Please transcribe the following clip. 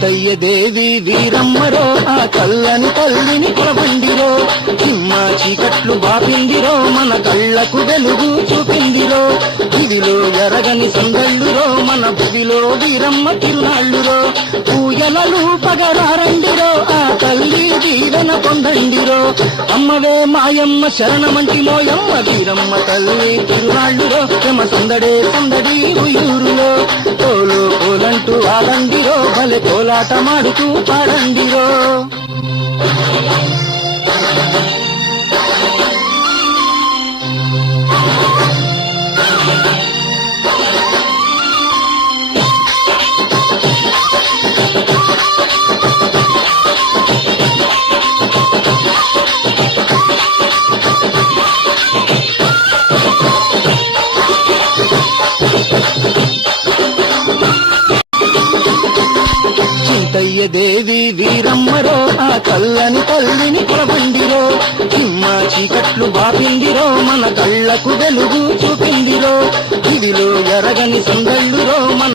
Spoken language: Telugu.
చింతయ్య దేవి వీరమ్మరో ఆ చల్లని తల్లిని కొలవండిరో సింహ చీకట్లు బాపిందిరో మన కళ్ళకు వెలుగు చూపిందిరో ఇదిలో ఎరగని సందళ్ళురో మన భువిలో వీరమ్మ తిరునాళ్ళురో పూయలలు పగరారండిరో ఆ తల్లి దీవెన పొందండిరో అమ్మవే మాయమ్మ శరణమంటి మోయమ్మ వీరమ్మ తల్లి తిరునాళ్ళురో ప్రేమ సందడే సందడి ఉయూరులో కోలు కోలంటూ ఆడండిరో భలే కోలాట మాడుతూ పాడండిరో చింతయ్య దేవి వీరమ్మరో ఆ చల్లని తల్లిని కొలవండిరో సింహ చీకట్లు బాపిందిరో మన కళ్ళకు వెలుగు చూపిందిరో ఇదిలో ఎరగని సందళ్ళురో మన